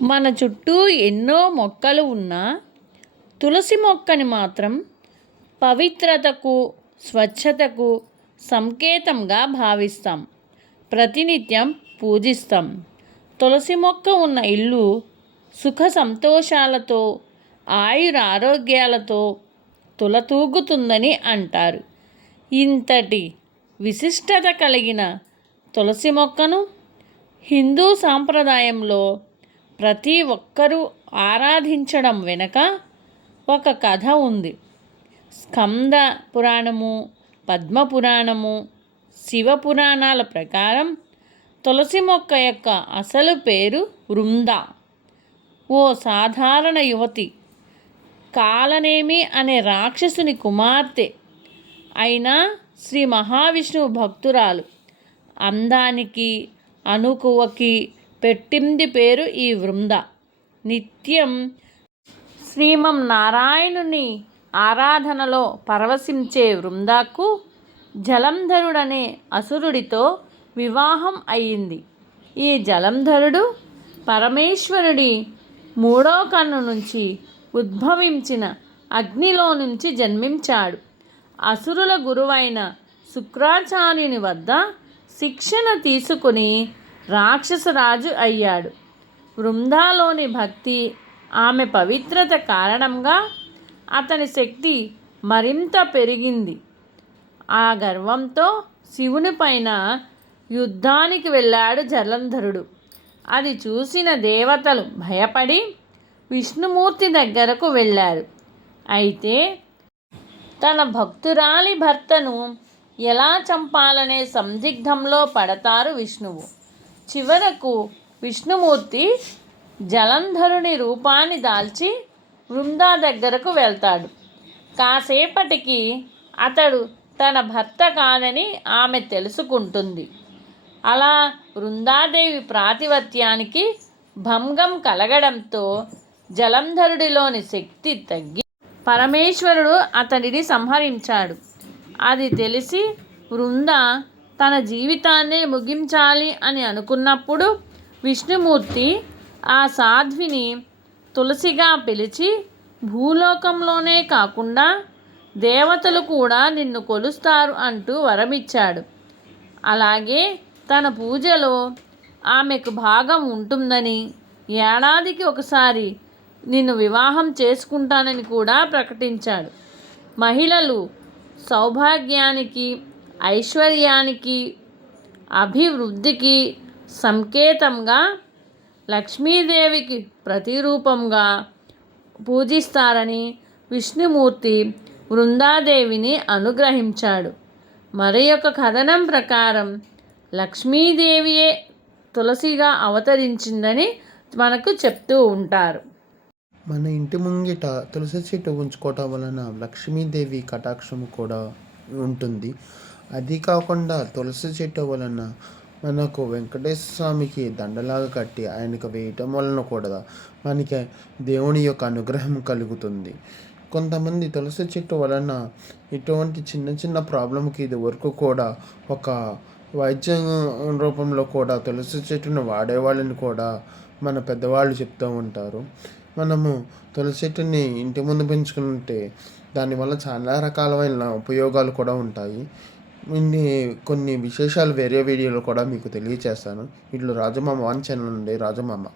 మన చుట్టూ ఎన్నో మొక్కలు ఉన్నా తులసి మొక్కని మాత్రం పవిత్రతకు స్వచ్ఛతకు సంకేతంగా భావిస్తాం. ప్రతినిత్యం పూజిస్తాం. తులసి మొక్క ఉన్న ఇల్లు సుఖ సంతోషాలతో ఆయుర ఆరోగ్యాలతో తులతూగుతుందని అంటారు. ఇంతటి విశిష్టత కలిగిన తులసి మొక్కను హిందూ సాంప్రదాయంలో ప్రతి ఒక్కరూ ఆరాధించడం వెనుక ఒక కథ ఉంది. స్కంద పురాణము పద్మ పురాణము శివ పురాణాల ప్రకారం తులసి మొక్క యొక్క అసలు పేరు వృంద. ఓ సాధారణ యువతి కాలనేమి అనే రాక్షసుని కుమార్తె అయినా శ్రీ మహావిష్ణువు భక్తురాలు. అందానికి అనుకువకి పెట్టింది పేరు ఈ వృంద. నిత్యం శ్రీమం నారాయణుని ఆరాధనలో పరవశించే వృందాకు జలంధరుడనే అసురుడితో వివాహం అయ్యింది ఈ జలంధరుడు పరమేశ్వరుడి మూడో కన్ను నుంచి ఉద్భవించిన అగ్నిలో నుంచి జన్మించాడు. అసురుల గురువైన శుక్రాచార్యుని వద్ద శిక్షణ తీసుకుని రాక్షసరాజు అయ్యాడు. వృందాలోని భక్తి ఆమె పవిత్రత కారణంగా అతని శక్తి మరింత పెరిగింది. ఆ గర్వంతో శివుని పైన యుద్ధానికి వెళ్ళాడు జలంధరుడు. అది చూసిన దేవతలు భయపడి విష్ణుమూర్తి దగ్గరకు వెళ్ళారు. అయితే తన భక్తురాలి భర్తను ఎలా చంపాలనే సందిగ్ధంలో పడతారు విష్ణువు. చివరకు విష్ణుమూర్తి జలంధరుని రూపాన్ని దాల్చి వృందా దగ్గరకు వెళ్తాడు. కాసేపటికి అతడు తన భర్త కాదని ఆమె తెలుసుకుంటుంది. అలా వృందాదేవి ప్రాతిపత్యానికి భంగం కలగడంతో జలంధరుడిలోని శక్తి తగ్గి పరమేశ్వరుడు అతడిని సంహరించాడు. అది తెలిసి వృంద తన జీవితాన్ని ముగించాలి అని అనుకున్నప్పుడు విష్ణుమూర్తి ఆ సాధ్విని తులసిగా పిలిచి భూలోకంలోనే కాకుండా దేవతలు కూడా నిన్ను కొలుస్తారు అంటూ వరమిచ్చాడు. అలాగే తన పూజలో ఆమెకు భాగం ఉంటుందని ఏడాదికి ఒకసారి నిన్ను వివాహం చేసుకుంటానని కూడా ప్రకటించాడు. మహిళలు సౌభాగ్యానికి ఐశ్వర్యానికి అభివృద్ధికి సంకేతంగా లక్ష్మీదేవికి ప్రతిరూపంగా పూజిస్తారని విష్ణుమూర్తి వృందాదేవిని అనుగ్రహించాడు. మరి యొక్క కథనం ప్రకారం లక్ష్మీదేవియే తులసిగా అవతరించిందని మనకు చెప్తూ ఉంటారు. మన ఇంటి ముంగిట తులసి చెట్టు ఉంచుకోవటం వలన లక్ష్మీదేవి కటాక్షము కూడా ఉంటుంది. అది కాకుండా తులసి చెట్టు వలన మనకు వెంకటేశ్వర స్వామికి దండలాగా కట్టి ఆయనకు వేయటం వలన కూడా మనకి దేవుని యొక్క అనుగ్రహం కలుగుతుంది. కొంతమంది తులసి చెట్టు వలన ఇటువంటి చిన్న చిన్న ప్రాబ్లంకి ఇది వరకు కూడా ఒక వైద్యం రూపంలో కూడా తులసి చెట్టును వాడేవాళ్ళని కూడా మన పెద్దవాళ్ళు చెప్తూ ఉంటారు. మనము తులసి చెట్టుని ఇంటి ముందు పెంచుకుంటే దానివల్ల చాలా రకాలైన ఉపయోగాలు కూడా ఉంటాయి. ఇన్ని కొన్ని విశేషాలు వేరే వీడియోలో కూడా మీకు తెలియచేస్తాను. ఇట్లు రాజమామ వన్ ఛానల్ నుండి రాజమామ.